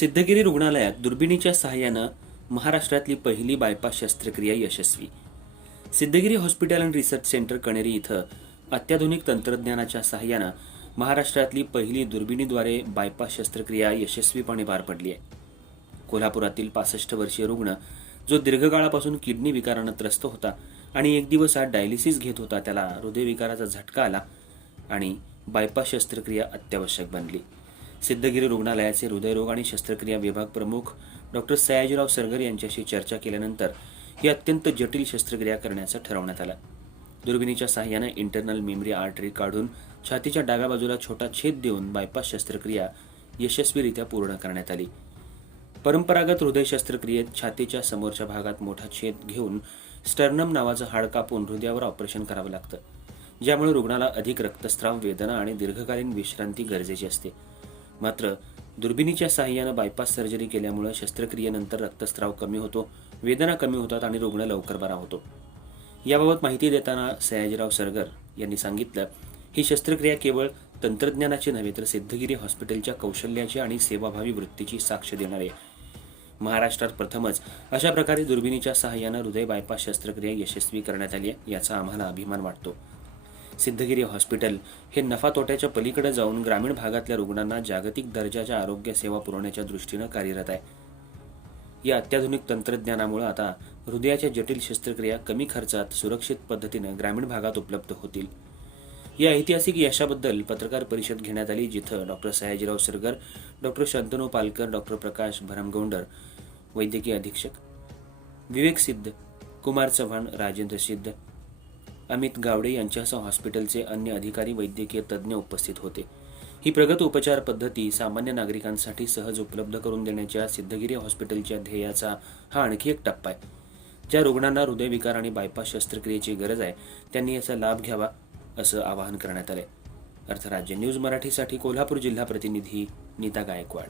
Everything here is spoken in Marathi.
सिद्धगिरी रुग्णालयात दुर्बिणीच्या सहाय्यानं महाराष्ट्रातली पहिली बायपास शस्त्रक्रिया यशस्वी. Siddhagiri hospital and research centre Kaneri इथं अत्याधुनिक तंत्रज्ञानाच्या सहाय्यानं महाराष्ट्रातली पहिली दुर्बिणीद्वारे बायपास शस्त्रक्रिया यशस्वीपणे पार पडली आहे. कोल्हापुरातील पासष्ट वर्षीय रुग्ण जो दीर्घकाळापासून किडनी विकारानं त्रस्त होता आणि एक दिवस हा डायलिसिस घेत होता त्याला हृदयविकाराचा झटका आला आणि बायपास शस्त्रक्रिया अत्यावश्यक बनली. सिद्धगिरी रुग्णालयाचे हृदयरोग आणि शस्त्रक्रिया विभाग प्रमुख डॉक्टर सयाजीराव सरगर यांच्याशी चर्चा केल्यानंतर ही अत्यंत जटिल शस्त्रक्रिया करण्याचं ठरवण्यात आलं. दुर्बिणीच्या सहाय्यानं इंटरनल मेमरी आर्टरी काढून छातीच्या डाव्या बाजूला छोटा छेद देऊन बायपास शस्त्रक्रिया यशस्वीरित्या पूर्ण करण्यात आली. परंपरागत हृदय शस्त्रक्रियेत छातीच्या समोरच्या भागात मोठा छेद घेऊन स्टर्नम नावाचं हाड कापून हृदयावर ऑपरेशन करावं लागतं ज्यामुळे रुग्णाला अधिक रक्तस्राव वेदना आणि दीर्घकालीन विश्रांती गरजेची असते. मात्र दुर्बिणीच्या सहाय्यानं बायपास सर्जरी केल्यामुळे शस्त्रक्रियेनंतर रक्तस्राव कमी होतो वेदना कमी होतात आणि रुग्ण लवकर बरा होतो. याबाबत माहिती देताना सयाजीराव सरगर यांनी सांगितलं ही शस्त्रक्रिया केवळ तंत्रज्ञानाची नव्हे तर सिद्धगिरी हॉस्पिटलच्या कौशल्याची आणि सेवाभावी वृत्तीची साक्ष देणारे महाराष्ट्रात प्रथमच अशा प्रकारे दुर्बिणीच्या सहाय्यानं हृदय बायपास शस्त्रक्रिया यशस्वी करण्यात आली आहे याचा आम्हाला अभिमान वाटतो. सिद्धगिरी हॉस्पिटल. हे नफा तोट्याच्या पलीकडे जाऊन ग्रामीण भागातल्या रुग्णांना जागतिक दर्जाच्या आरोग्य सेवा पुरवण्याच्या दृष्टीनं कार्यरत आहे. या अत्याधुनिक तंत्रज्ञानामुळे आता हृदयाच्या जटिल शस्त्रक्रिया कमी खर्चात सुरक्षित पद्धतीनं ग्रामीण भागात उपलब्ध होतील. या ऐतिहासिक यशाबद्दल पत्रकार परिषद घेण्यात आली जिथं doctor Sayajirao Sargar doctor Shantanu Palkar doctor Prakash Bharamgoudar वैद्यकीय अधीक्षक विवेक सिद्ध कुमार चव्हाण राजेंद्र सिद्ध अमित गावडे यांच्यासह हॉस्पिटलचे अन्य अधिकारी वैद्यकीय तज्ज्ञ उपस्थित होते. ही प्रगत उपचार पद्धती सामान्य नागरिकांसाठी सहज उपलब्ध करून देण्याच्या सिद्धगिरी हॉस्पिटलच्या ध्येयाचा हा आणखी एक टप्पा आहे. ज्या रुग्णांना हृदयविकार आणि बायपास शस्त्रक्रियेची गरज आहे त्यांनी याचा लाभ घ्यावा असं आवाहन करण्यात आलंय. अर्थराज्य न्यूज मराठीसाठी कोल्हापूर जिल्हा प्रतिनिधी नीता गायकवाड.